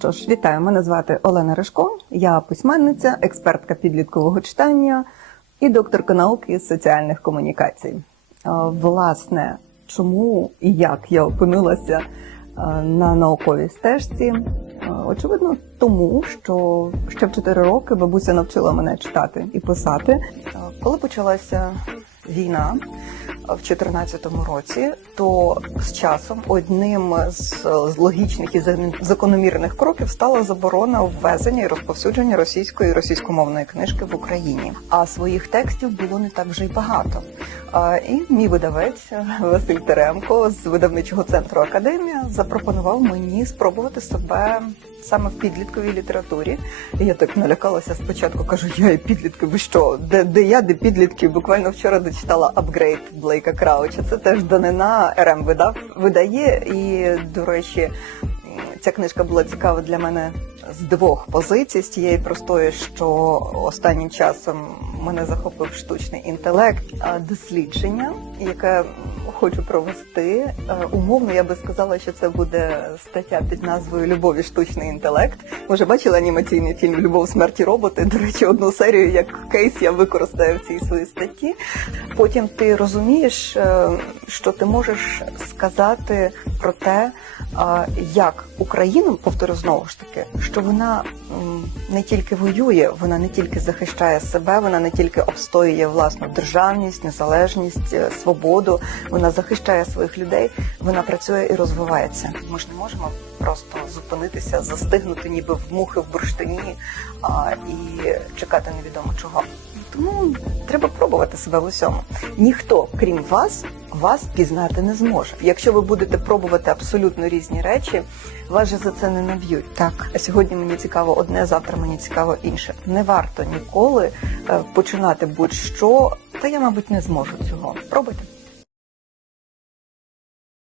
Що ж, вітаю, мене звати Олена Ришко, я письменниця, експертка підліткового читання і докторка науки з соціальних комунікацій. Власне, чому і як я опинилася на науковій стежці? Очевидно, тому що ще в 4 роки бабуся навчила мене читати і писати. Коли почалася війна в 2014 році, то з часом одним з логічних і закономірних кроків стала заборона ввезення і розповсюдження російської і російськомовної книжки в Україні. А своїх текстів було не так вже й багато. І мій видавець Василь Теремко з видавничого центру Академія запропонував мені спробувати себе саме в підлітковій літературі. І я так налякалася спочатку. Кажу, я підлітки, ви що? Де, де я, де підлітки? Буквально вчора дочитала апгрейд Блейка Крауча. Це теж данина РМ видав видає. І до речі, ця книжка була цікава для мене з двох позицій: з тієї простої, що останнім часом мене захопив штучний інтелект, а дослідження, яке хочу провести. Е, Умовно, я би сказала, що це буде стаття під назвою Любов і штучний інтелект. Ви вже бачили анімаційний фільм Любов, смерті роботи. До речі, одну серію як кейс я використаю в цій своїй статті. Потім ти розумієш, е, що ти можеш сказати про те, як Україна, повторю знову ж таки, що вона не тільки воює, вона не тільки захищає себе, вона не тільки обстоює власну державність, незалежність, е, свободу, вона захищає своїх людей, вона працює і розвивається. Ми ж не можемо просто зупинитися, застигнути, ніби в мухи в бурштині а, і чекати невідомо чого. Тому треба пробувати себе в усьому. Ніхто, крім вас, вас пізнати не зможе. Якщо ви будете пробувати абсолютно різні речі, вас же за це не наб'ють. Так, а сьогодні мені цікаво одне, завтра мені цікаво інше. Не варто ніколи е, починати будь-що, та я, мабуть, не зможу цього. Пробуйте.